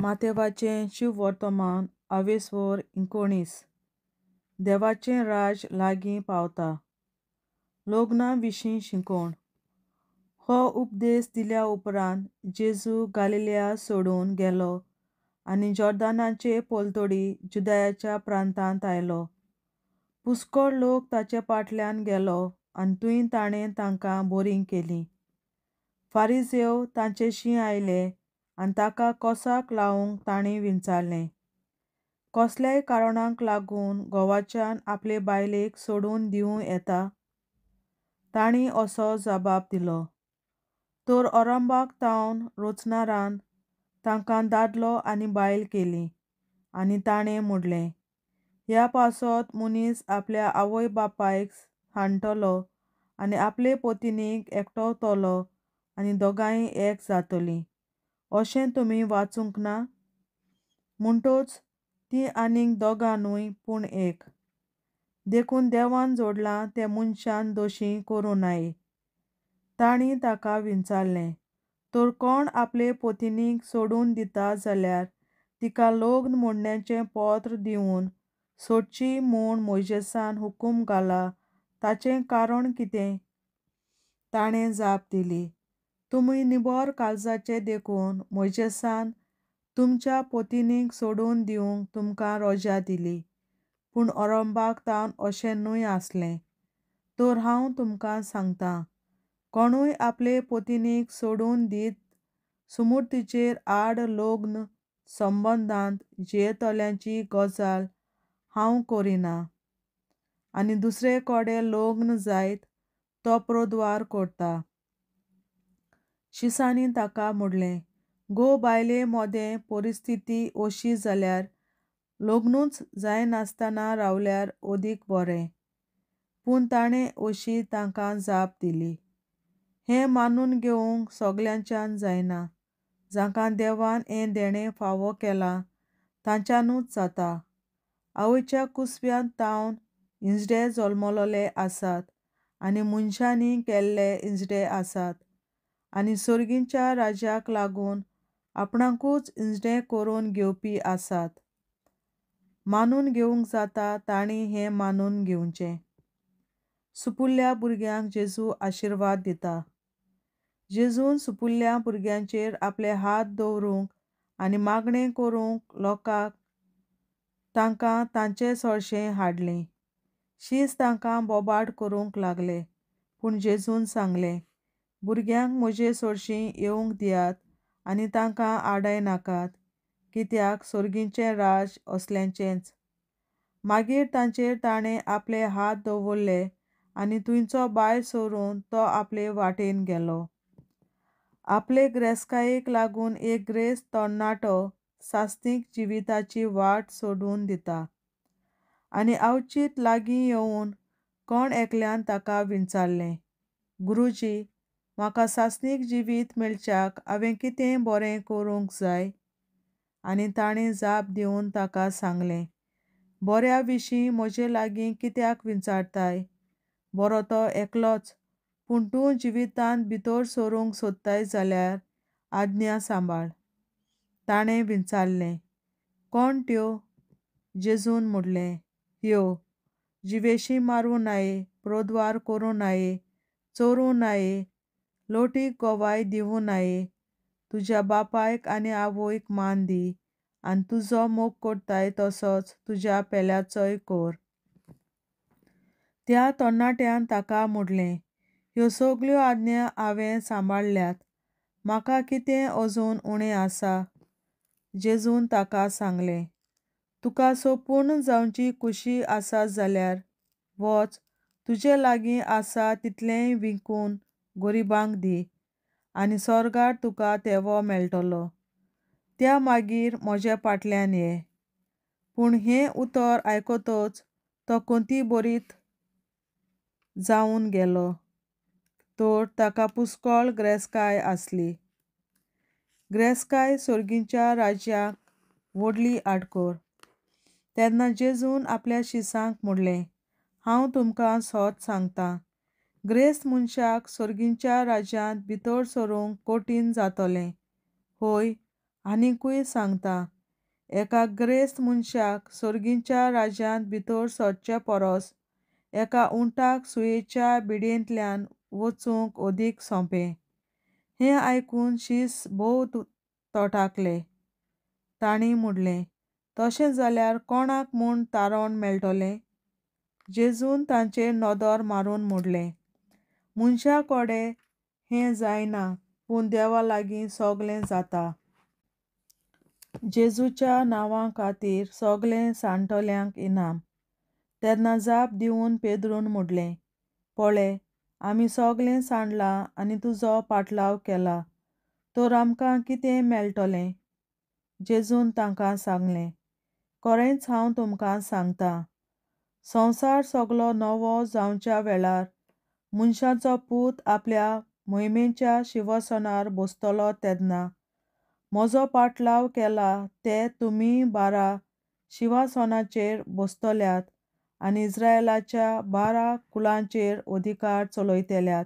मातेवाचें शिव वर्तमान 19 देवाचें राज लागीं पावता. लोग्ना विशीं शिकोण. हो उपदेश दिल्या उपरांत जेजू गालिल्या सोडून गेलो आनी जॉर्दानाचे पलतडी जुदायाच्या प्रांतांत आयलो. पुष्कळ लोक ताचे फाटल्यान गेलो आनी थंय ताणें तांकां बोरीं केलीं. फारिसेव तांचेशीं आयले आनी ताका कोसाक लावंक तांणी विचारलें, कसल्याय कारणांक लागून घोवाच्यान आपले बायलेक सोडून दिवं येता? तांणी असो जबाब दिलो. तर अरंबाक तावन रोचणारान तांकां दादलो आनी बायल केली आनी ताणें म्हणलें, ह्या पासत मनीस आपल्या आवय बापायक हाणटलो आनी आपले पत्नीक एकटवतलो आनी दोगांय एक जातलीं. अशें तुमी वाचूंक ना? म्हणटच तीं आनीक दोगां न्हय पूण एक. देखून देवान जोडलां तें मनशान दोशी करूं नये. तांणी ताका विचारलें, तर कोण आपले पत्नीक सोडून दिता जाल्यार तिका लग्न मोडण्याचें पत्र दिवन सोडची म्हूण मोइशेसान हुकूम घाला ताचें कारण कितें? ताणें जाप दिली, तुमी निबोर काळजाचे देखून मोइशेसान तुमच्या पत्नीक सोडून दिवंक तुमकां रजा दिली, पूण अरंबाक तावन अशें न्हय आसलें. तर हांव तुमकां सांगतां, कोणूय आपले पत्नीक सोडून दीत सुमूर्तीचेर आड लग्न संबंदांत जियेतल्याची गजाल हांव करिना. आनी दुसरे कोडे लग्न जायत तो प्रद्वार करता. शिसांनी ताका म्हणलें, घो बायले मोदें परिस्थिती अशी जाल्यार लग्नूच जायनासतना रावल्यार अदीक बरें. पूण ताणें अशी तांकां जाप दिली, हें मानून घेवंक सगल्यांच्यान जायना. जांकां देवान हें देणें फावो केलां तांच्यानूच जाता. आवयच्या कुसव्यांत तावन हिंजडे जल्मलोले आसात आनी मनशांनी केल्ले हिंजडे आसात आनी सर्गीच्या राज्याक लागून आपणाकूच हिंजडें करून घेवपी आसात. मानून घेवंक जाता तांणी हें मानून घेवचें. सुपुल्ल्या भुरग्यांक जेजू आशिर्वाद दिता. जेजून सुपुल्ल्या भुरग्यांचेर आपले हात दवरूंक आनी मागणें करूंक लोकांक तांकां तांचें सडशें हाडलें. शीस तांकां बोबाड करूंक लागले, पूण जेजून सांगलें, भुरग्यांक म्हजें सडशीं येवंक दियात आनी तांकां आडायनाकात, कित्याक सर्गीचें राज असल्यांचेंच. मागीर तांचेर ताणें आपले हात दवरले आनी थंयचो भायर सरून तो आपले वाटेन गेलो. आपले गिरेस्तकायेक लागून एक गिरेस्त तरणाटो सासणीक जिविताची वाट सोडून दिता. आनी अवचीत लागीं येवन कोण एकल्यान ताका विचारलें, गुरूजी, म्हाका सासणीक जिवीत मेळच्याक हांवें कितें बरें करूंक जाय? आनी ताणें जाप दिवन ताका सांगलें, बऱ्या विशीं म्हजे लागीं कित्याक विचारताय? बरो तो एकलोच, पूण तूं जिवितांत भितर सरूंक सोदताय जाल्यार आज्ञा सांबाळ. ताणें विचारलें, कोण त्यो? जेजून म्हणलें, ह्यो, जिवेशी मारूं नये, प्रद्वार करूं नये, चोरूं नये, लोटीक गोवाय दिवं नये, तुज्या बापायक आनी आवयक मान दी, आनी तुजो मोग करताय तसोच तुज्या पेल्याचोय कर. त्या तरणाट्यान ताका म्हणलें, ह्यो सगल्यो आज्ञा हांवें सांबाळल्यात, म्हाका कितें अजून उणें आसा? जेजून ताका सांगलें, तुका सोपून जावची कुशी आसा जाल्यार वच, तुजे लागीं आसा तितलेंय विकून गरिबांक दी, आनी स्वर्गांत तुका तेवो मेळटलो. त्या मागीर म्हजे फाटल्यान ये. पूण हें उतर आयकतच तो कोंती भरीत जावन गेलो, तर ताका पुष्कळ गिरेस्तकाय आसली. गिरेस्तकाय सर्गीच्या राज्याक व्हडली आडकर. तेन्ना जेजून आपल्या शिसांक म्हणलें, हांव तुमकां सत सांगतां, गिरेस्त मनशाक सर्गीच्या राज्यांत भितर सरूंक कठीण जातलें. हय, आनीकूय सांगता, एका गिरेस्त मनशाक सर्गींच्या राज्यांत भितर सरचे परस एका उंटाक सुयेच्या बिडयेंतल्यान वचूंक अदीक सोंपें. हें आयकून शीस भोव तोटाकले. तांणी म्हणलें, तशें जाल्यार कोणाक म्हूण तारण मेळटलें? जेजून तांचेर नदर मारून म्हणलें, मनशा कोडे हें जायना, पूण देवा लागीं सगलें जाता. जेजूच्या नांवा खातीर सगलें सांडटल्यांक इनाम. तेन्ना जाप दिवन पेद्रून म्हणलें, पळय, आमी सगलें सांडलां आनी तुजो पाटलाव केला, तर आमकां कितें मेळटलें? जेजून तांकां सांगलें, खरेंच हांव तुमकां सांगतां, संवसार सगलो नवो जावच्या वेळार मनशाचो पूत आपल्या मोहिमेच्या शिंवासनार बसतलो तेन्ना म्हजो पाटलाव केला ते तुमी 12 शिंवासनाचेर बसतल्यात आनी इस्रायेलाच्या 12 कुलांचेर अधिकार चलयतल्यात.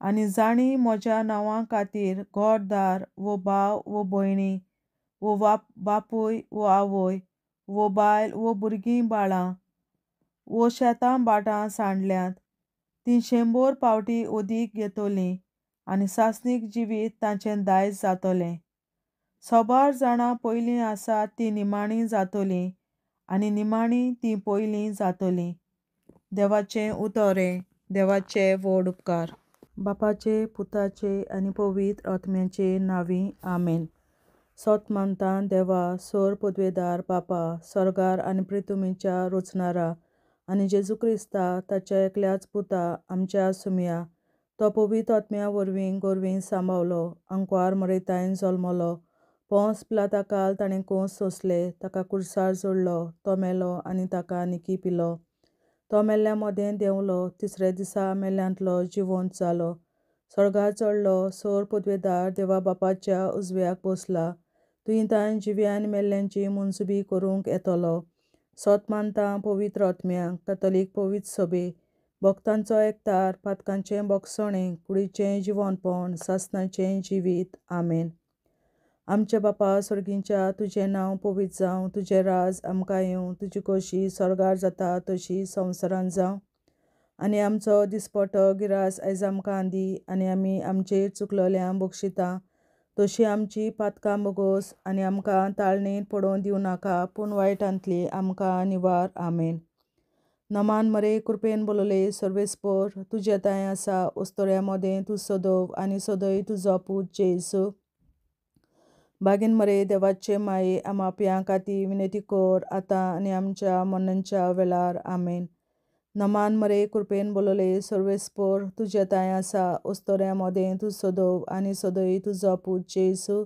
आनी जाणी म्हज्या नांवा खातीर घोर-दार वो भाव वो भयणी वो बापूय वो आवय वो बायल वो भुरगीं बाळां वो शेतां भाटां सांडल्यांत, तीं 100 पावटी अदीक येतलीं आनी सासणीक जिवीत तांचें दायज जातलें. 100 जाणां पयलीं आसात तीं निमाणीं जातलीं आनी निमाणीं तीं पयलीं जातलीं. देवाचें उतोरें. देवाचे व्हड उपकार. बापाचे, पुताचे आनी पवित्र आत्म्याचे नांवीं. आमेन. सोत मानता देवा, सोर पदवेदार बापा, सर्गार आनी पृथ्वीच्या रचणारा आनी जेजू क्रिस्ता ताच्या एकल्याच पुता आमच्या सुमया तो पवित्र आत्म्या वरवीं गोरवीं सांबावलो, अंकवार मरयतायन जल्मलो, पोंस पिलाताकाल ताणें कोंस सोंसले, ताका कुर्सार जोडलो, तो मेलो आनी ताका निकी पिलो. तो मेल्ल्या मोदें देंवलो, तिसऱ्या दिसा मेल्ल्यांतलो जिवंत जालो, सर्गार चडलो, सोर पदवेदार देवा बापाच्या उजव्याक बसला, तुयेंतान जिव्या आनी मेल्ल्यांची मनसुबी करूंक येतलो. सोत मानता पवित्र आत्म्यांक, कातोलीक पवित्र सभे, भक्तांचो एकठार, पातकांचें बोगसणें, कुडीचें जिवंतपण, सासणाचें जिवीत. आमेन. आमचे बापा सर्गींच्या, तुजें नांव पवित्र जावं, तुजें राज आमकां येवं, तुजी खोशी स्वर्गार जाता तशी संवसारांत जावं. आनी आमचो दिसपट्टो गिरास आयज आमकां दी, आनी आमी आमचेर चुकलोल्यांक बक्षिता तशी आमची पातकां बोगोस, आनी आमकां ताळणेंत पडोवं दिवं नाका, पूण वायटांतली आमकां निवार. आमेन. नमान मरे कृपेन बोलोले सर्वेस्पर, तुजे ताय आसा उस्तोऱ्या मोदें तूं सदव आनी सदय तुजो पूत जेसू. बागीन मरे देवाचे माये आमाप्यां खातीर विनंती कर, आतां आनी आमच्या मरणाच्या वेळार. आमेन. नमान मरे कृपेन बोलोले सर्वेस्पर, तुजे ताय आसा उस्तोऱ्या मोदें तूं सदव आनी सदय तुजो पूत जेसू.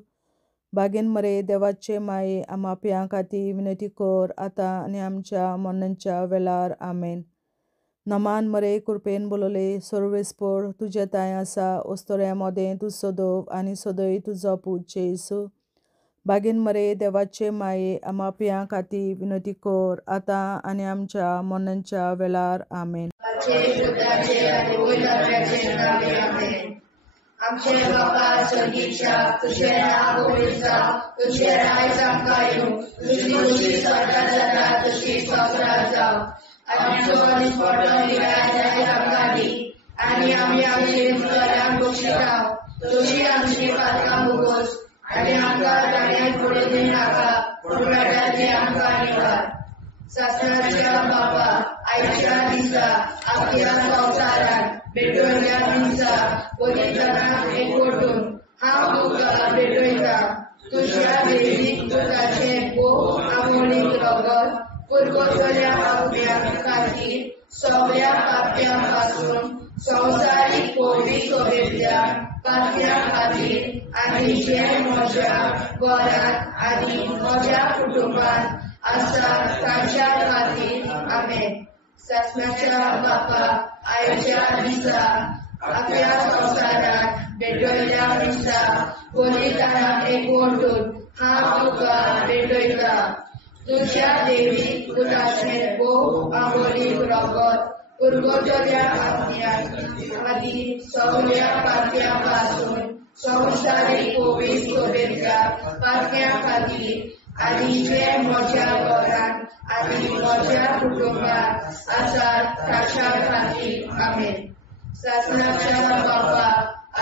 बागीन मरे देवाचे माये आमाप्यां खातीर विनंती कर, आतां आनी आमच्या मरणाच्या वेळार. आमेन. नमान मरे कृपेन बोलोले सर्वेस्पर, तुजे ताय आसा उस्तोऱ्या मोदें तूं सदव आनी सदय तुजो पूत जेसू. बागीन मरे देवाचे माये आमाप्यां खातीर विनंती कर, आतां आनी आमच्या मरणाच्या वेळार. आमेन. आमचे बापा सर्गीच्या, तुझें नांव पवित्र जावं, तुजें राज आमकां येवं, तुजी खोशी स्वर्गार जाता तशी संवसारांत जावं. आनी आमचो दिसपट्टो गिरास आयज आमकां दी, आनी आमी आमचेर चुकलोल्यांक बक्षिता तशी आमची पातकां बोगोस, आनी आमकां ताळणेंत पडोवं दिवं नाका, पूण वायटांतली आमकां निवार. सासणाच्या बापा, आयच्या दिसा आपल्या संवसारांत भेटवयल्या दिसा पवित्रांक एकवटून हांव तुका भेटयता. तुज्या दैवीक पुताचें भोव आमोलीक रगत पुरगोतल्या आत्म्या खातीर सगळ्या पाप्यां पासून संवसारीक पवित्र सभेंतल्या पाप्यां खातीर आनी जे म्हज्या घरांत आनी म्हज्या कुटुंबांत आसा तांच्या खातीर. आमेन. सासणाच्या बापा, आयच्या दिसा आपल्या संवसारांत भेटवयल्या दिसा पवित्रांक एकवटून हांव तुका भेटयता. तुज्या दैवीक पुताचें भोव आमोलीक रगत पुरगोतल्या आत्म्या खातीर सगळ्या पाप्यां पासून संवसारीक कोवीड शुभेच्छा पातळ्या खातीर आनी जे म्हज्या घरान आनी म्हज्या कुटुंबात आसात ताच्या खातीर आमेन. शासनाच्या बाबा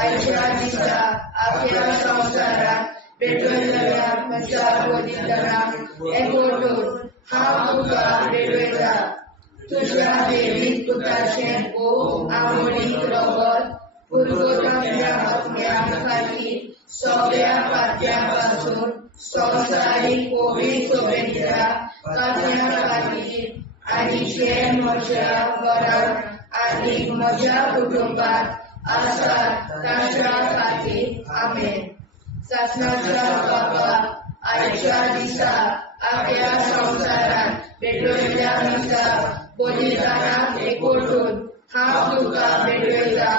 आयच्या दिसा आपल्या संवसारात पेटयलेल्या म्हज्या बलिदानाक एकवटून हांव तुका भेटयता. तुज्या देवीक पुताचें भोव आवडीक रगत पुरगोटल्या आत्म्या खातीर सगळ्या पात्या पासून संवसारीक कोवीड शुभेच्छा पातळ्या खातीर आनी जे म्हज्या घरान आनी म्हज्या कुटुंबात आसात ताच्या खातीर आमेन. शासनाच्या बाबा आयच्या दिसा आपल्या संवसारात पेटयल्या म्हज्या बलिदानाक एकवटून हांव तुका भेटयता.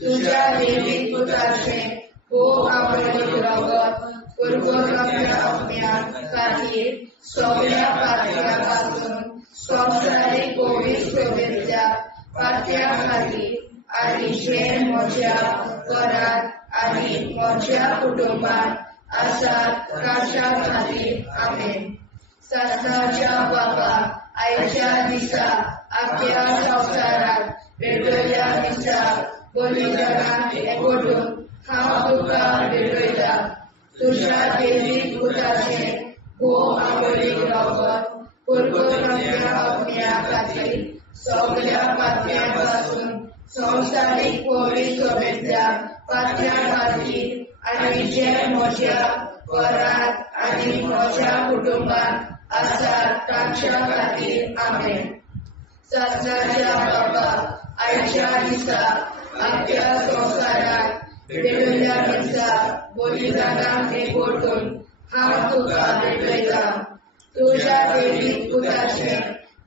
तुज्या देवीक पुताचें भोव आवडीक रगत पुरगोटल्या आत्म्या खातीर सगळ्या पात्या पासून संवसारीक कोवीड शुभेच्छा पातळ्या खातीर आनी जे म्हज्या घरान आनी म्हज्या कुटुंबात आसात ताच्या खातीर आमेन. शासनाच्या बाबा आयच्या दिसा आपल्या संवसारात पेटयल्या दिसा बलिदानाक एकवटून हांव तुका भेटयता. तुज्या देवीक पुताचें भोव आवडीक रगत पुरगोटल्या आत्म्या खातीर सगळ्या पात्या पासून संवसारीक कोवीड शुभेच्छा पातळ्या खातीर आनी जे म्हज्या घरात आनी म्हज्या कुटुंबात आसात ताच्या खातीर आमेन. शासनाच्या बाबा आयच्या दिसा आपल्या संवसारात पेटयल्या दिसा बलिदानाक एकवटून हांव तुका भेटयता. तुज्या देवीक पुताचें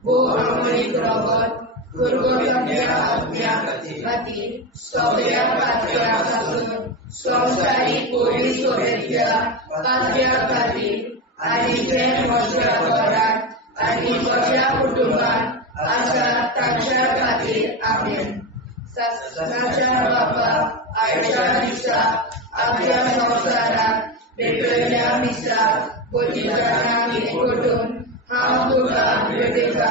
भोव आवडीक रगत पुरगोटल्या आत्म्या खातीर सगळ्या पात्या पासून संवसारीक कोवीड शुभेच्छा पातळ्या खातीर आनी जे म्हज्या घरात आनी म्हज्या कुटुंबात आसात ताच्या खातीर आमेन. शासनाच्या बाबा आयच्या दिसा आपल्या संवसारात पेटयल्या दिसा बलिदानाक एकवटून हांव तुका भेटयता.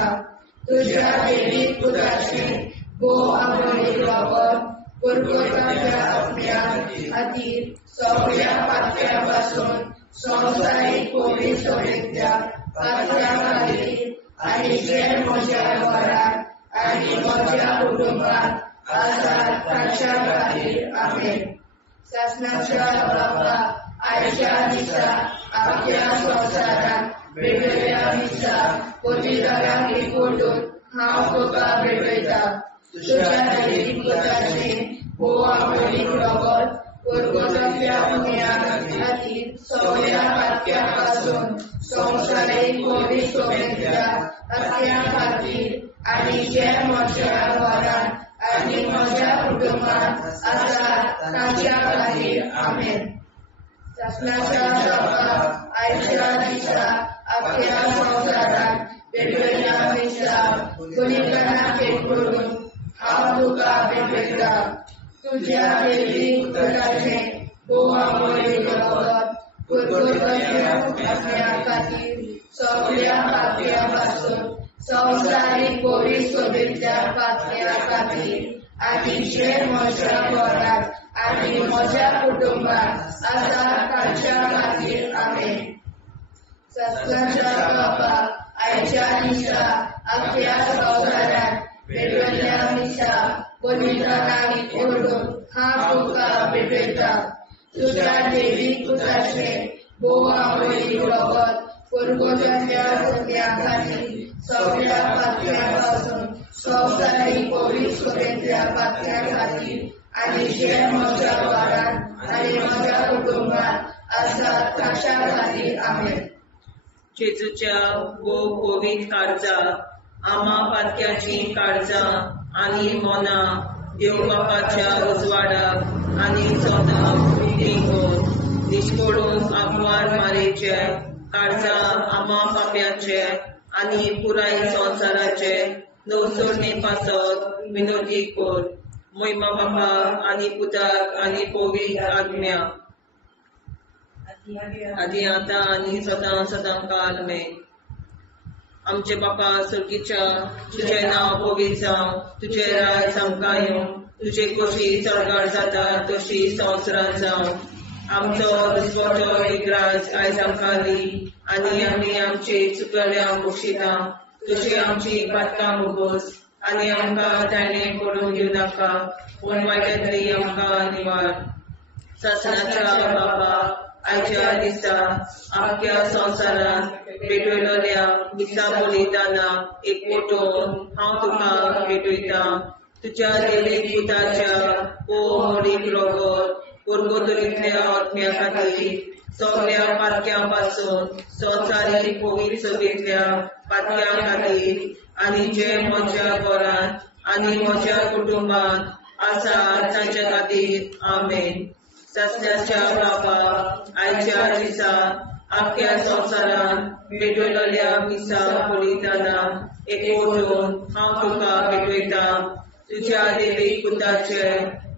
तुज्या देवीक पुताचें भोव आवडीक रगत पुरगोटल्या आत्म्या खातीर सगळ्या पात्या पासून संवसारीक कोवीड शुभेच्छा पातळ्या खातीर आनी जे म्हज्या घरान आनी म्हज्या कुटुंबात आसात ताच्या खातीर आमेन. शासनाच्या बाबा आयच्या दिसा आपल्या संवसारात पेटयल्या दिसा बलिदानाक एकवटून हांव तुका भेटयता. तुज्या देवीक पुताचें भोव आवडीक रगत पुरगोटल्या आत्म्या खातीर सगळ्या पात्या पासून संवसारीक कोवीड शुभेच्छा पातळ्या खातीर आनी जे म्हज्या घरान आनी म्हज्या कुटुंबात आसात ताच्या खातीर आमेन. शासनाच्या बाबा आयच्या दिसा आपल्या संवसारात पेटयल्या दिसा बलिदानाक एकवटून हांव तुका भेटयता. तुज्या देवीक पुताचें भोव आवडीक रगत पुरगोटल्या आत्म्या खातीर सगळ्या पात्या पासून संवसारीक कोवीड शुभेच्छा पातळ्या खातीर आनी जे म्हज्या घरात आनी म्हज्या कुटुंबात आसात ताच्या खातीर आमेन. शासनाच्या बाबा आयच्या दिसा आपल्या संवसारात पेटयल्या दिसा बलिदानाक एकवटून हांव तुका भेटयता. तुज्या देवीक पुताचें भोव आवडीक रगत पुरगोटल्या आत्म्या खातीर सगळ्या पात्या पासून संवसारीक कोवीड शुभेच्छा पातळ्या खातीर आनी जे म्हज्या घरान आनी म्हज्या कुटुंबात आसात ताच्या खातीर आमेन. जेजूच्या भोव कोवीड काळजा आमा पातक्याची काळजां आनी मोना देव बापाच्या उजवाडाक आनी सदांच रितींकोर दिसपडून आग्वाद मारेचे काळजा आमा पाप्याचे आनी पुराय संवसाराचे नवसोडणे पासत विनोदी कोर. महिमा बापा आनी पुताक आनी पवित्र आत्म्या आदी आता आनी सदां सदां काल में। आमचे बापा सुर्गीच्या तुझे नाव पवित्र जावं, तुझे राय सामका येवं, तुझे कशी चडगाड जाता तशी संवसारांत जावं। आमचो दिसवटो एक राज आयज आमकां दी आनी आमी आमचे चुकल्यांक बक्षिता। तुजी आमची पातकां मुगोस आनी आमकां ताणें पडूंक दिवं नाका, पूण वायटांतली आमकां निवार। सासणाच्या बापा आयच्या दिसा आख्या संवसारांत भेटयलोल्या दिसा बलिदाना एकवटून हांव तुका भेटयता। तुज्या देवीक पुताच्या मोडीक रगत पुर्गोतरींतल्या आत्म्या खातीर सगळ्या पातक्यां पासून संवसारीक पवित्र सभेंतल्या पातक्यां खातीर आनी जे म्हज्या घरांत आनी म्हज्या कुटुंबांत आसा तांच्या खातीर आमेन। सासण्याच्या बापा आयच्या दिसा आख्या संवसारांत भेटयलोल्या दिसा बलिदाना एकवटून हांव तुका भेटयता। तुज्या देवीक पुताचे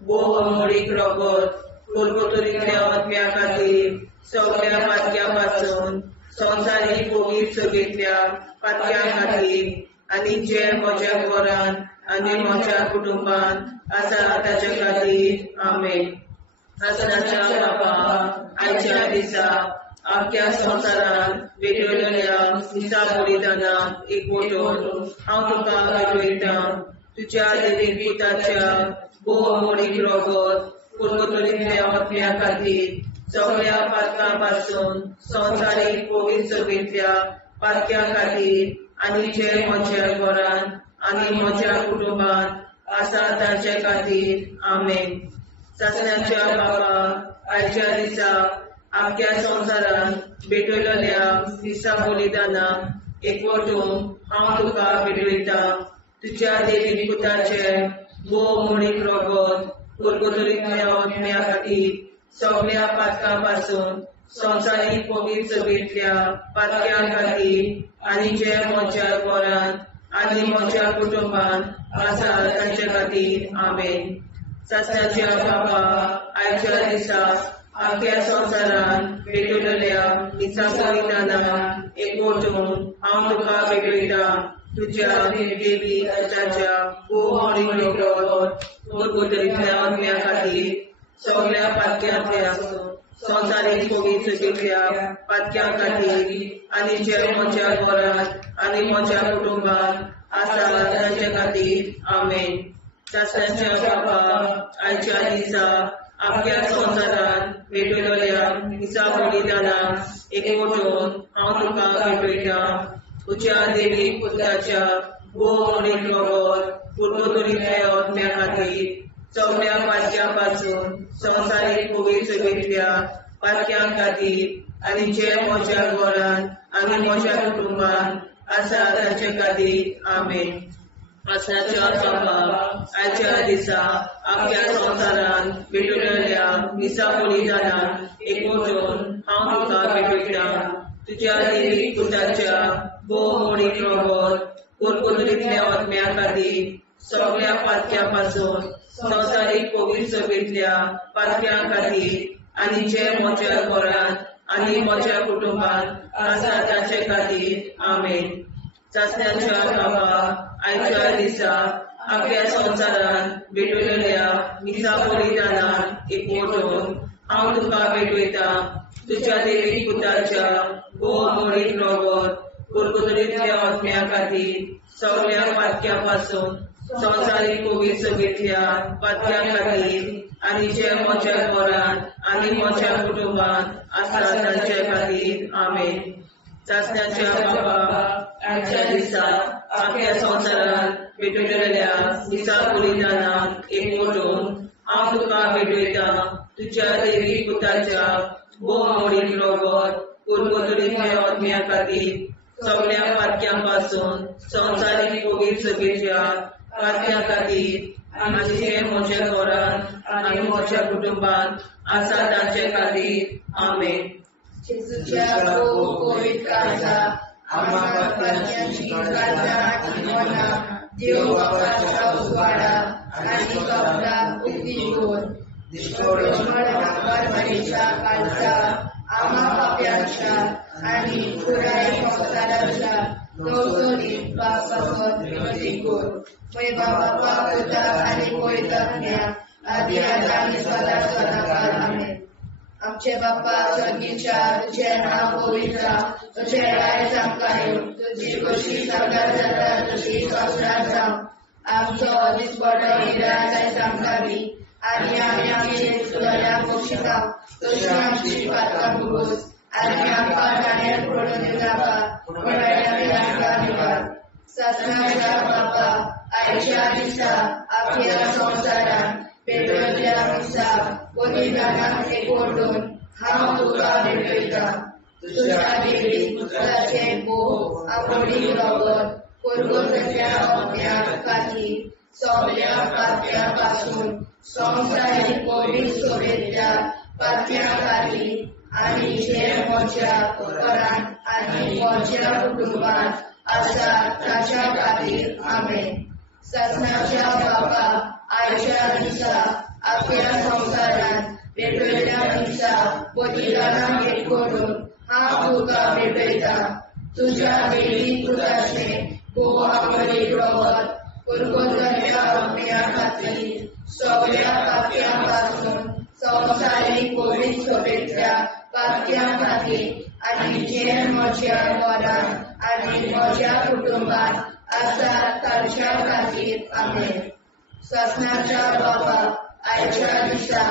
मोडीक रगत पुर्गोतरींतल्या आत्म्या खातीर सगळ्या पातक्यां पासून संवसारीक पवित्र सभेंतल्या पातक्यां खातीर आनी जे म्हज्या घरांत आनी म्हज्या कुटुंबांत आसा ताच्या खातीर आमेन। सासणाच्या बापा आयच्या दिसा आख्या संवसारांत भेटयलोल्या दिसा बलिदाना एकवटून हांव तुका भेटयता। तुज्या देवीक पुताच्या मोडीक रगत पुर्गोतरींतल्या आत्म्या खातीर सगळ्या पातकां पासून संवसारीक पवित्र सभेंतल्या पातक्यां खातीर आनी जे म्हज्या घरांत आनी म्हज्या कुटुंबांत आसा ताचे खातीर आमेन। सासण्याच्या बापा आयच्या दिसा आख्या संवसारांत भेटयलोल्या दिसा बलिदाना एकवटून हांव तुका भेटयता। तुज्या देवीक पुताचे मोडीक रगत पुर्गोतरींतल्या आत्म्या खातीर सगळ्या पातकां पासून संवसारीक पवित्र सभेंतल्या पातक्यां खातीर आनी जे म्हज्या घरांत आनी म्हज्या कुटुंबांत आसा तांचे खातीर आमेन। सासण्याच्या बापा आयच्या दिसा आख्या संवसारांत भेटयलोल्या दिसा बलिदाना एकवटून हांव तुका भेटयता। तुज्या देवीक पुताच्या मोडीक रगत पुर्गोतरींतल्या आत्म्या खातीर सगळ्या पातक्यांतल्या संवसारीक पवित्र सभेंतल्या पातक्यां खातीर आनी जे म्हज्या घरांत आनी म्हज्या कुटुंबांत आसा तांचे खातीर आमेन। सासण्याच्या बापा आयच्या दिसा आख्या संवसारांत भेटयलोल्या दिसा बलिदाना एकवटून हांव तुका भेटयता। तुज्या देवीक पुताच्या मोडीक रगत पुर्गोतरींतल्या आत्म्या खातीर सगळ्या पातक्यां पासून संवसारीक पवित्र सभेंतल्या पातक्यां खातीर आनी जे म्हज्या घरांत आनी म्हज्या कुटुंबांत आसा तांचे खातीर आमेन। सासण्याच्या बापा आयच्या दिसा आख्या संवसारांत भेटयलोल्या दिसा बलिदाना एकवटून हांव तुका भेटयता। तुज्या देवीक पुताच्या मोडीक रगत पुर्गोतरींतल्या आत्म्या खातीर सगळ्या पातक्यां पासून संवसारीक पवित्र सभेंतल्या पातक्यां खातीर आनी जे म्हज्या घरांत आनी म्हज्या कुटुंबांत आसा तांचे खातीर आमेन। सासण्याच्या बापा आयच्या दिसा आख्या संवसारांत भेटयलोल्या दिसा बलिदाना एकवटून हांव तुका भेटयता। तुज्या देवीक पुताच्या मोडीक रगत पुर्गोतरींतल्या आत्म्या खातीर सगळ्या पातक्यां पासून संवसारीक पवित्र सभेंतल्या पातक्यां खातीर आनी जे म्हज्या घरांत आनी म्हज्या कुटुंबांत आसा तांचे खातीर आमेन। सासण्याच्या बापा आयच्या दिसा आख्या संवसारांत भेटयलोल्या दिसा बलिदाना एकवटून हांव तुका भेटयता। तुज्या देवीक पुताच्या मोडीक रगत पुर्गोतरींतल्या आत्म्या खातीर सगळ्या पातक्यां पासून संवसारीक पवित्र सभेंतल्या पातक्यां खातीर आनी जे म्हज्या घरांत आनी म्हज्या कुटुंबांत आसा तांचे खातीर आमेन। जेजूच्या पवित्र काळजा आम्हा पातक्यांची काळजा आनी मना देव बापाच्या उजवाडा आणि कपडाक उक्ती दोर परभणीच्या कालचा आम्हा पाप्यांच्या आणि पुराय संसाराच्या नवसोनीत बापावर विनंती कोर मै बापा पुता आणि पवित्रज्ञा आदी आणि सदा सदाकाळ आमेन. आमचे बाप्पा स्वर्गीच्या तुझे नाव पवित्र तुझे राय जावं तुझी कशी सरकार जाता तशी संसार जावं आमचो दिसपडो निराय सांगावी आणि आम्ही आमची सुधारण्या पोषिता तशी आमची पात्र भोगोस आणि आमकां गाण्यात पडून दिलाका निवार सत्नाच्या बापा आयच्या दिसा आपल्या संसारात पेटवल्या दिसा बलिदानाक एकवटून हांव तुका भेटयता. तुझ्या देवी पुत्राचे भोव आवडी रगत पुरगोतल्या अज्ञात खातीर सगळ्या पात्या पासून संवसारीक पवित्र सोबेच्या पात्या खातीर आणि जे म्हज्या घरांत आणि म्हज्या कुटुंबात आसा ताच्या खातीर आमेन. सत्नाच्या बापा आयच्या दिसा आपल्या संसारात पेटवल्या दिसा बलिदानाक एकवटून हांव तुका भेटयता. तुझ्या देवी पुत्राचे भोव आवडी रगत पुरगोतल्या अज्ञा खातीर सगळ्या पात्या पासून संवसारीक पवित्र सोबेच्या पात्या खातीर आणि जे म्हज्या घरांत आणि म्हज्या कुटुंबात आसा ताच्या खातीर आमेन. सत्नाच्या बापा आयच्या दिसा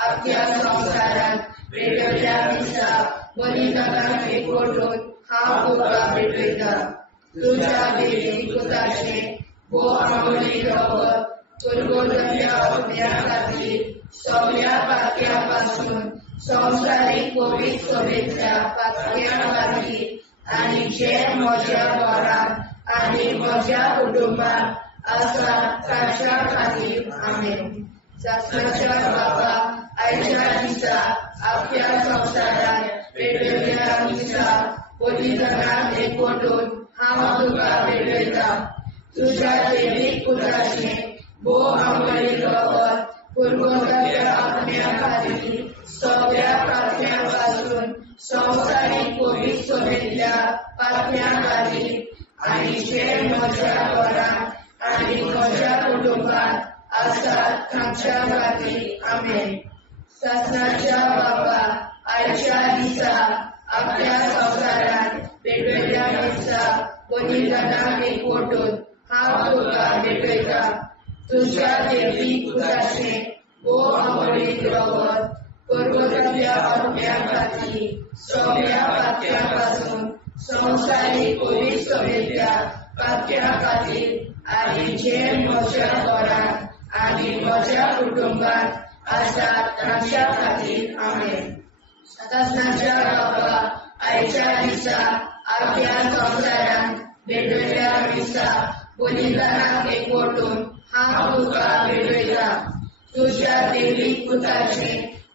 आपल्या संसारात पेटवल्या दिसा बलिदानाक एकवटून हांव तुका भेटयता. तुझ्या देवी पुत्राचे भोव आवडी रगत पुरगोतल्या अज्ञा खातीर सगळ्या पात्या पासून संवसारीक पवित्र सोबेच्या पात्या खातीर आणि जे म्हज्या घरांत आणि म्हज्या कुटुंबात आसा ताच्या खातीर आमेन. सत्नाच्या बापा आयच्या दिसा आपल्या संसारात पेटवल्या दिसा बलिदानाक एकवटून हांव तुका भेटयता. तुझ्या देवी पुत्राचे भोव आवडी रगत पुरगोतल्या अज्ञा खातीर सगळ्या पात्या पासून संवसारीक पवित्र सोबेच्या पात्या खातीर आणि जे म्हज्या घरांत आणि म्हज्या कुटुंबात आसा ताच्या खातीर आमेन. सत्नाच्या बापा आयच्या दिसा आपल्या संसारात पेटवल्या दिसा बलिदानाक एकवटून हांव तुका भेटयता. तुझ्या देवी पुत्राचे भोव आवडी रगत पुरगोतल्या अज्ञा खातीर सगळ्या पात्या पासून संवसारीक पवित्र सोबेच्या पात्या खातीर आणि जे म्हज्या घरांत आणि म्हज्या कुटुंबात आसा ताच्या खातीर आमेन. सत्नाच्या बापा आयच्या दिसा आपल्या संसारात पेटवल्या दिसा बलिदानाक एकवटून हांव तुका भेटयता. तुझ्या देवी पुत्राचे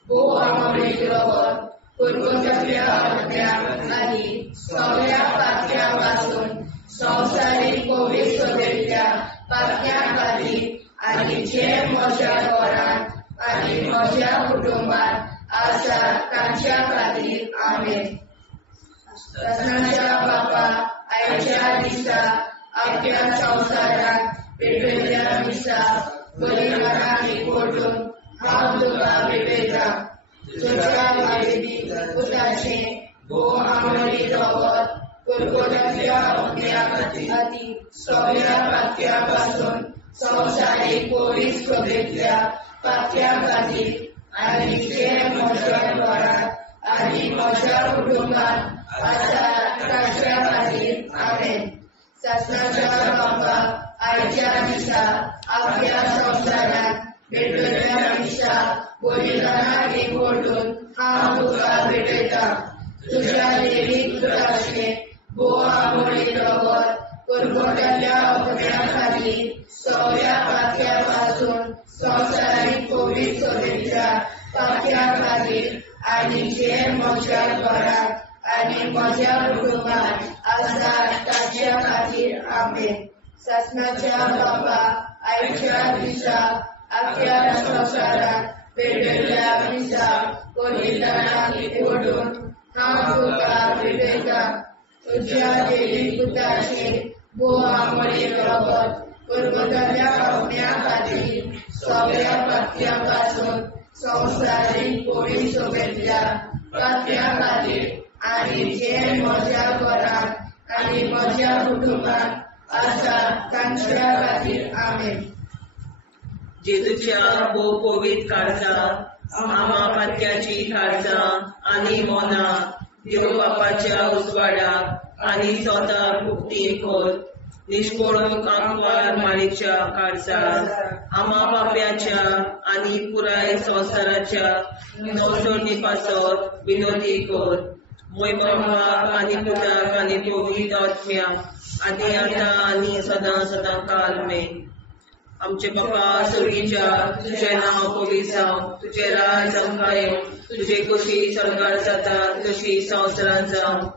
भोव आवडी रगत पुरगोतल्या अज्ञा खातीर सगळ्या पात्या पासून संवसारीक पवित्र सोबेच्या पात्या खातीर आणि जे म्हज्या घरांत आणि म्हज्या कुटुंबात आसा ताच्या खातीर आमेन. सत्नाच्या बापा आयच्या दिसा आपल्या संसारात पेटवल्या दिसा बलिदानाक एकवटून हांव तुका भेटयता. तुझ्या देवी पुत्राचे भोव आवडी रगत पुरगोतल्या अज्ञा खातीर सगळ्या पात्या पासून संवसारीक पवित्र सोबेच्या पात्या खातीर आणि जे म्हज्या घरांत आणि म्हज्या कुटुंबात आसा ताच्या खातीर आमेन. सत्नाच्या बापा आयच्या दिसा आपल्या संसारात पेटवल्या दिसा बलिदानाक एकवटून हांव तुका भेटयता. तुझ्या देवी पुत्राचे भोव आवडी रगत पुरगोतल्या अज्ञा खातीर सगळ्या पात्या पासून संवसारीक पवित्र सोबेच्या पात्या खातीर आणि जे म्हज्या घरांत आणि म्हज्या कुटुंबात आसा ताच्या खातीर आमेन. सत्नाच्या बापा आयच्या दिसा आख्या संवसारात पेटयल्या दिसा कोलिदानाक एकवटून हांव तुका भेटयता तुज्या देवी पुताचे बोवामळे रगत पर्वताच्या पावण्या खातीर सगळ्या पात्या पासून संवसारीक कोळी सगळ्या पात्या खातीर आनी जे म्हज्या घरांत आनी म्हज्या कुटुंबात आसा तांच्या खातीर आमेन. जेजूच्या भोव पवित्र काळजा आमा पात्याची काळजां आनी मोना देव बापाच्या उजवाडाक आनी स्वता मुक्ती खोल निष्पळूंक आंकवार माळेच्या काळजार आमा बाप्याच्या आनी पुराय संवसाराच्या संशोधनी पासत विनोदी कोर मोय बापाक आनी पुताक आनी पवित्र आत्म्याक आदी आतां आनी सदां सदां काल मेन. आमचे बापा सर्गीच्या तुझे नांव पवित्र जावं तुझे राज आमकां येवं तुझे कशी सरकार जाता तशी संवसारांत जावं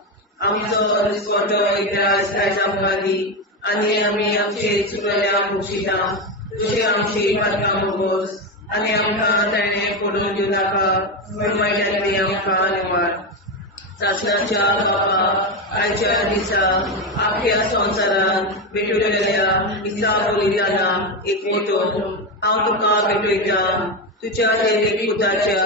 आमचो दिसवटो एकदांच आयज आमकां दी आनी आमी आमचे चुकल्यांक बक्षिता तुझे आमची पातकां भोगोस आनी आमकां ताणें पडून दिवं नाका वायट्यांतली आमकां निवाड. सासणाच्या बापा आयच्या दिसा आख्या संवसारांत भेटयल्या दिसा बलिदानाक एकवटून हांव तुका भेटयता तुज्या देवीक पुताच्या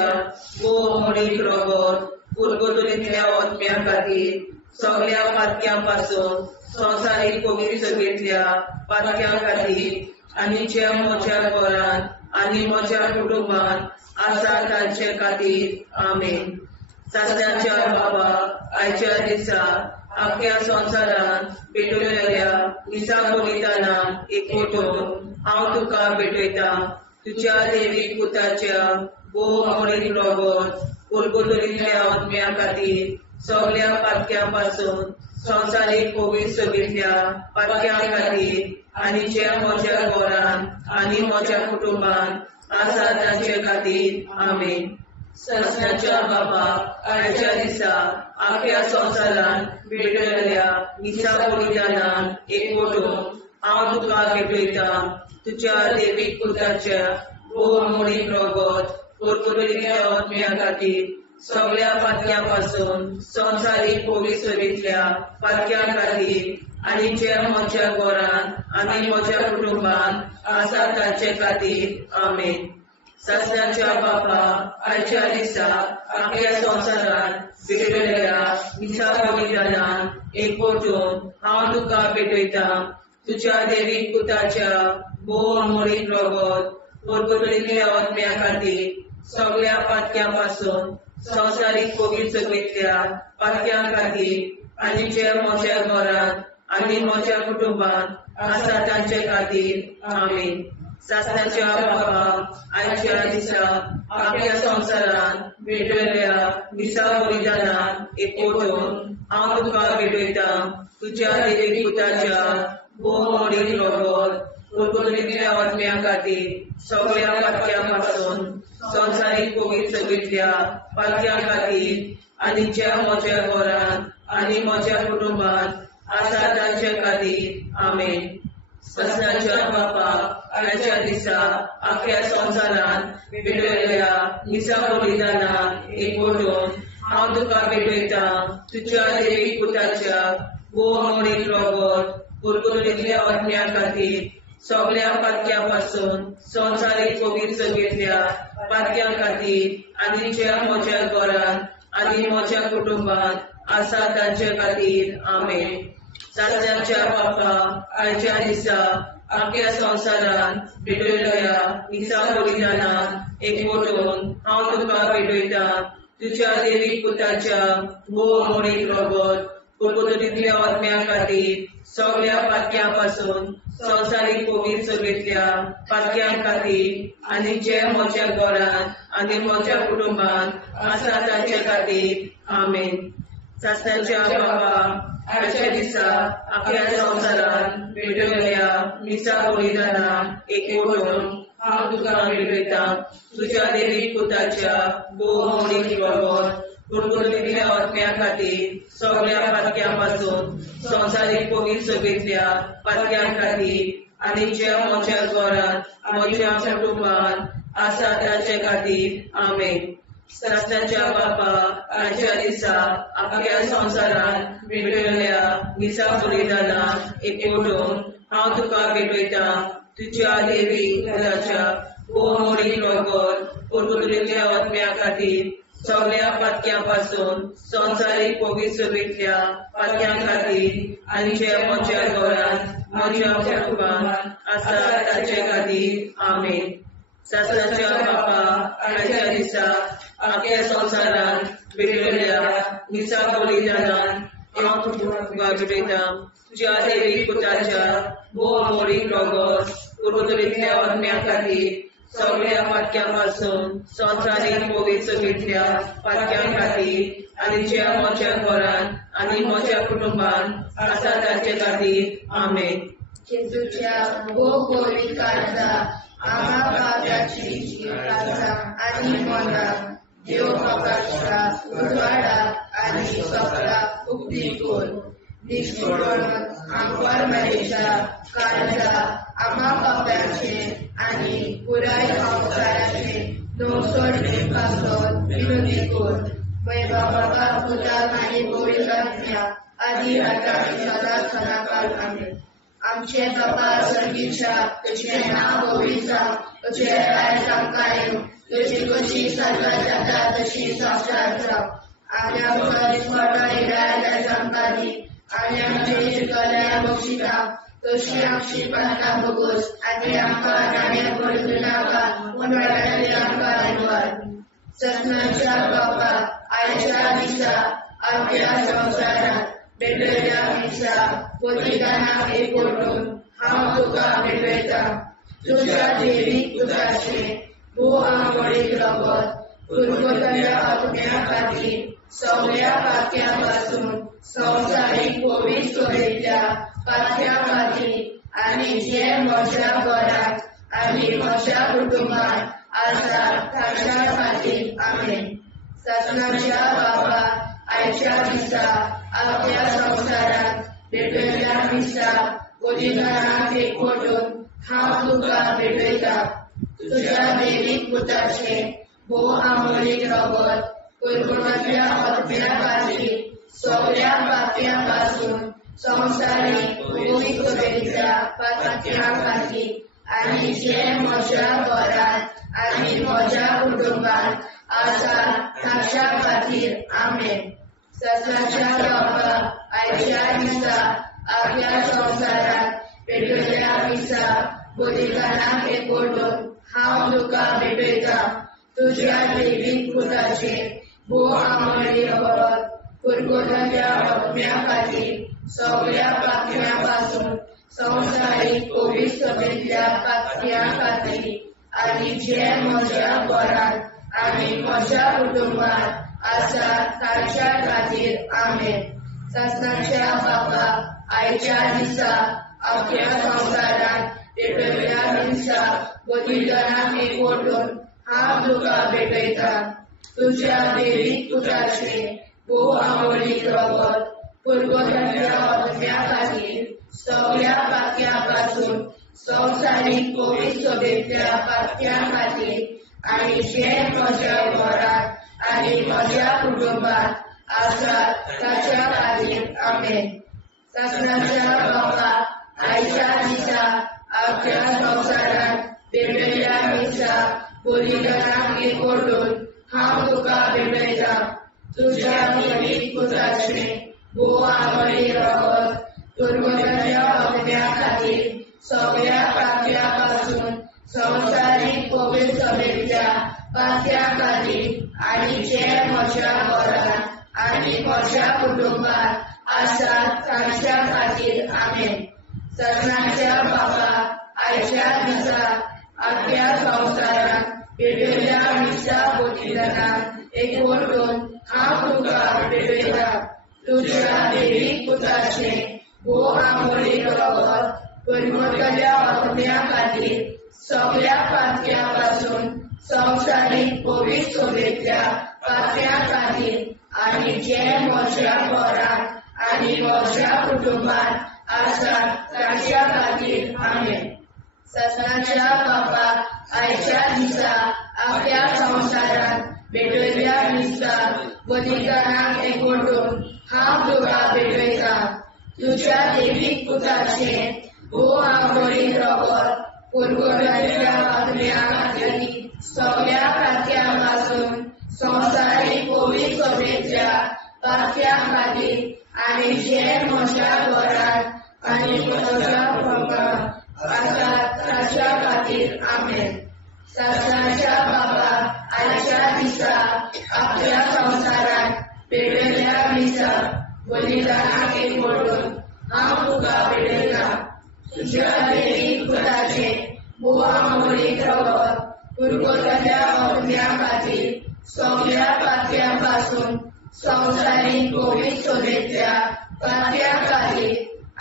भोव मोडीक रगत पुर्गोतलींतल्या आत्म्या खातीर सगळ्या पातक्यां पासून संवसारीक पवित्र सभेंतल्या पातक्यां खातीर आनी जे म्हज्या घरांत आनी म्हज्या कुटुंबांत आसा तांचे खातीर आमेन. सासणाच्या बापा आयच्या दिसा आख्या संवसारांत भेटयल्या दिसा बलिदानाक एकवटून हांव तुका भेटयता तुज्या देवीक पुताच्या भोव मोडीक रगत पुर्गोतलींतल्या आत्म्या खातीर सगळ्या पातक्यां पासून संवसारीक पवित्र सभेंतल्या पातक्यां खातीर आनी जे म्हज्या घरांत आनी म्हज्या कुटुंबांत आसा तांचे खातीर आमेन. सासणाच्या बापा आयच्या दिसा आख्या संवसारांत भेटयल्या दिसा बलिदानाक एकवटून हांव तुका भेटयता तुज्या देवीक पुताच्या भोव मोडीक रगत पुर्गोतलींतल्या आत्म्या खातीर सगळ्या पातक्यां पासून संवसारीक पवित्र सभेंतल्या पातक्यां खातीर आनी जे म्हज्या घरांत आनी म्हज्या कुटुंबांत आसा तांचे खातीर आमेन. सासणाच्या बापा आयच्या दिसा आख्या संवसारांत भेटयल्या दिसा बलिदानाक एकवटून हांव तुका भेटयता तुज्या देवीक पुताच्या भोव मोडीक रगत पुर्गोतलींतल्या आत्म्या खातीर सगळ्या पातक्यां पासून संवसारीक पवित्र सभेंतल्या पातक्यां खातीर आनी जे म्हज्या घरांत आनी म्हज्या कुटुंबांत आसा तांचे खातीर आमेन. सासणाच्या बापा आयच्या दिसा आख्या संवसारांत भेटयल्या दिसा बलिदानाक एकवटून हांव तुका भेटयता तुज्या देवीक पुताच्या भोव मोडीक रगत पुर्गोतलींतल्या आत्म्या खातीर सगळ्या पातक्यां पासून संवसारीक पवित्र सभेंतल्या पातक्यां खातीर आनी ज्या म्हज्या घरांत आनी म्हज्या कुटुंबांत आसा तांचे खातीर आमेन. सासणाच्या बापा आयच्या दिसा आख्या संवसारांत भेटयल्या दिसा बलिदानाक एकवटून हांव तुका भेटयता तुज्या देवीक पुताच्या भोव मोडीक रगत पुर्गोतलींतल्या आत्म्या खातीर सगळ्या पातक्यां पासून संवसारीक पवित्र सभेंतल्या पातक्यां खातीर आनी ज्या म्हज्या घरांत आनी म्हज्या कुटुंबांत आसा तांचे खातीर आमेन. सासणाच्या बापा आयच्या दिसा आख्या संवसारांत भेटयल्या दिसा बलिदानाक एकवटून हांव तुका भेटयता तुज्या देवीक पुताच्या भोव मोडीक रगत पुर्गोतलींतल्या आत्म्या खातीर सगळ्या पातक्यां पासून संवसारीक पवित्र सभेंतल्या पातक्यां खातीर आनी जे म्हज्या घरांत आनी म्हज्या कुटुंबांत आसा तांचे खातीर आमेन. सासणाच्या बापा आयच्या दिसा आख्या संवसारांत भेटयल्या दिसा बलिदानाक एकवटून हांव तुका भेटयता तुज्या देवीक पुताच्या भोव मोडीक रगत कुरकुरीतल्या आत्म्या खातीर सगळ्या पातक्यां संवसारीक पवित्र सभेंतल्या पातक्यां खातीर आनी ज्या म्हज्या घरांत म्हज्या कुटुंबांत आसा ताचे खातीर आमेन. सासणाच्या बापा आयच्या दिसा आपल्या संवसारांत भेटयल्ल्या दिसा बलिदानाक एकवटून हांव तुका भेटयता तुज्या देवी घराच्या मोडीक रगत कुरकुरीतल्या आत्म्या खातीर सगळ्या पातक्यां संवसारीक पवित्र सभेंतल्या पातक्यां खातीर आनी जे म्हज्या घरांत म्हज्या कुटुंबांत आसा ताचे खातीर आमेन. सासणाच्या बापा आयच्या दिसा आपल्या संवसारांत भेटयल्ल्या दिसा बलिदानाक हांव तुका भेटयता तुज्या देवी पुताच्या मोडीक रगत कुरकुरीतल्या आत्म्या खातीर सगळ्या पातक्यां संवसारीक पवित्र सभेंतल्या पातक्यां खातीर आनी ज्या म्हज्या घरांत आनी म्हज्या कुटुंबांत आसा ताचे खातीर आमेन. जेजूच्या गोड काळजा आम्हा पाप्याची काळजा आनी मनाक देव बापाच्या उजवाडा आनी सपना उक्ती कर. निष्ठुरण आंकवार मेरेच्या काळजा आम्हा पाप्याचे आनी पुराय संवसाराचे नवसोडणे पासत विनंती कर. बाबा पुताक आनी पवित्रात्म्या आदी आतां आनी सदांच सदांकाळ आमेन. आमचे बाबा सर्गीच्या तुझे नाव पवित्र तुझे राय आमकां तुझी कशी साजरा जाता तशी साक्षात जाव. आनी आमकां दिसपट्टा इराय आमकां दी आनी आमचे शिकल्या बक्षिता तशी आमची प्रार्थना बगोस आनी आमकां नाण्या पडूं नाका पूण वाटायले आमकां आयवार. सत्नाच्या बापा आयच्या दिसा आपल्या संवसारांत भेटयल्या दिसा बलिदानाक एकवटून हांव तुका भेटयता तुज्या देवीक पुताचे मोडीक रगत कुरकुरीतल्या आत्म्या खातीर सगळ्या पातक्यां संवसारीक पवित्र सभेंतल्या पातक्यां खातीर आनी जे म्हज्या घरांत आनी म्हज्या कुटुंबांत आसा ताच्या खातीर आमेन. सासणाच्या बापा आयच्या दिसा आपल्या संवसारांत भेटयल्या दिसा बलिदानाक एकवटून हांव तुका भेटयता तुज्या देवीक पुताचे मोडीक रगत कुरकुरीतल्या आत्म्या खातीर सगळ्या पातक्यां संवसारीक पवित्र सभेंतल्या पातक्यां खातीर आनी जे म्हज्या घरांत आनी म्हज्या कुटुंबांत आसा ताच्या खातीर आमेन. सासणाच्या बापा आयच्या दिसा आपल्या संवसारांत भेटयल्या दिसा बलिदानाक एकवटून हांव तुका भेटयता तुज्या देवीक पुताचे मोडीक रगत कुरकुरीतल्या आत्म्या खातीर सगळ्या पातक्यां संवसारीक पवित्र सभेंतल्या पातक्यां खातीर आनी जे म्हज्या घरांत आनी म्हज्या कुटुंबांत आसा ताच्या खातीर आमेन. सासणाच्या बापा आयच्या दिसा आपल्या संवसारांत भेटयल्या दिसा बलिदानाक एकवटून हांव तुका भेटयता तुज्या देवीक पुताचे मोडीक रगत कुरकुरीतल्या आत्म्या खातीर सगळ्या पातक्यां संवसारीक पवित्र सभेंतल्या पातक्यां खातीर आनी जे म्हज्या घरांत आनी म्हज्या कुटुंबांत आसा ताच्या खातीर आमेन. सासणाच्या बापा आयच्या दिसा आपल्या संवसारांत भेटयल्या दिसा बलिदानाक एकवटून हांव तुका भेटयता तुज्या देवीक पुताचे मोडीक रगत कुरकुरीतल्या आत्म्या खातीर सगळ्या पातक्यां संवसारीक पवित्र सभेंतल्या पातक्यां खातीर आनी जे म्हज्या घरांत आनी म्हज्या कुटुंबांत आसा ताच्या खातीर आमेन. सासणाच्या बापा आयच्या दिसा आपल्या संवसारांत भेटयल्या दिसा बलिदानाक एकवटून हांव तुका भेटयता तुज्या देवीक पुताचे मोडीक रगत कुरकुरीतल्या आत्म्या खातीर सगळ्या पातक्यां संवसारीक पवित्र सभेंतल्या पातक्यां खातीर आनी जे म्हज्या घरांत आनी म्हज्या कुटुंबात आसात तांच्या खातीर आमेन. ससनाच्या बापाक आयच्या दिसा आपल्या संवसारांत भेटयल्या दिसता बलिदानाक एकवटून हांव तुका भेटयता. तुज्या देवीक पुताचे भोव आंबोळीन रगत पुरगोट्याच्या बातम्या खातीर सगळ्या खात्यां पासून संवसारीक पवित्र सभेच्या पात्या खातीर आनी जे म्हज्या घरांत आनी म्हज्या कुटुंबात आसात ताच्या खातीर आमेन. ससनाच्या बापाक आयच्या दिसा आपल्या संवसारांत भेटयल्या दिसा बलिदानाक एकवटून हांव तुका भेटयता. तुज्या देवीक पुताचे भोव आंबोळीन रगत पुरगोट्याच्या बातम्या खातीर सगळ्या पात्यां पासून संवसारीक पवित्र सभेच्या पात्या खातीर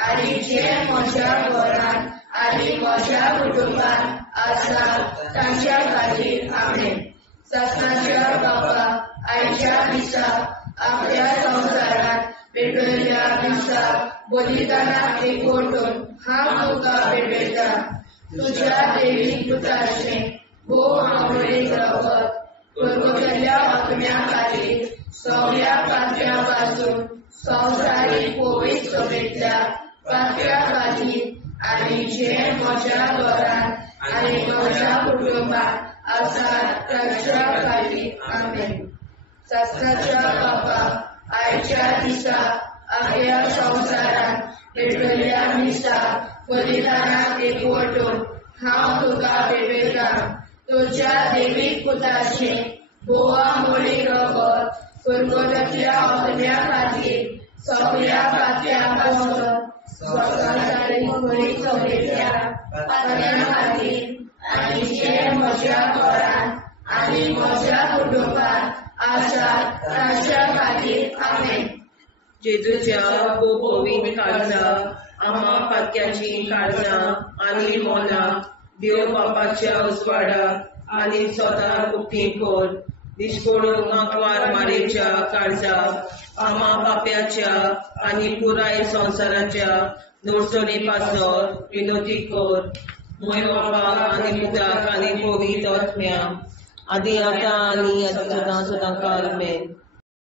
आनी जे म्हज्या घरांत आनी म्हज्या कुटुंबात आसात तांच्या खातीर आमेन. ससनाच्या बापाक आयच्या दिसा आपल्या संवसारांत भेटयल्या दिसा बलिदानाक एकवटून हांव तुका भेटयता. तुज्या देवीक पुताचे भोव आंबोळीन रगत पुरगोट्याच्या बातम्या खातीर सगळ्या पात्यां पासून संवसारीक पवित्र सभेच्या पात्या खातीर आनी जे म्हज्या घरांत आनी म्हज्या कुटुंबात आसात तांच्या खातीर आमेन. ससनाच्या बापाक आयच्या दिसा आपल्या संवसारांत भेटयल्या दिसा बलिदानाक एकवटून हांव तुका भेटयता. तुज्या देवीक पुताचे भोव आंबोळीन रगत पुरगोट्याच्या बातम्या खातीर सगळ्या पात्यां पासून संवसारीक पवित्र सभेच्या पात्या खातीर आनी जे म्हज्या घरांत आनी म्हज्या कुटुंबात आसात तांच्या खातीर आमेन. जेजूच्या पवित्र काळजा आम्हा पात्याची काळजा आनी मोला देव बापाच्या उजवाडाक आनी सदां उक्ती कोर. दिसपडून आंकवार मारेच्या काळजा आम्हा पाप्याच्या आनी पुराय संवसाराच्या नडचणी पासत विनोदी कोर. मोय बापाक आनी पुताक आनी पवित्र आत्म्या आदी आतां आनी सदां सदां काल आमेन.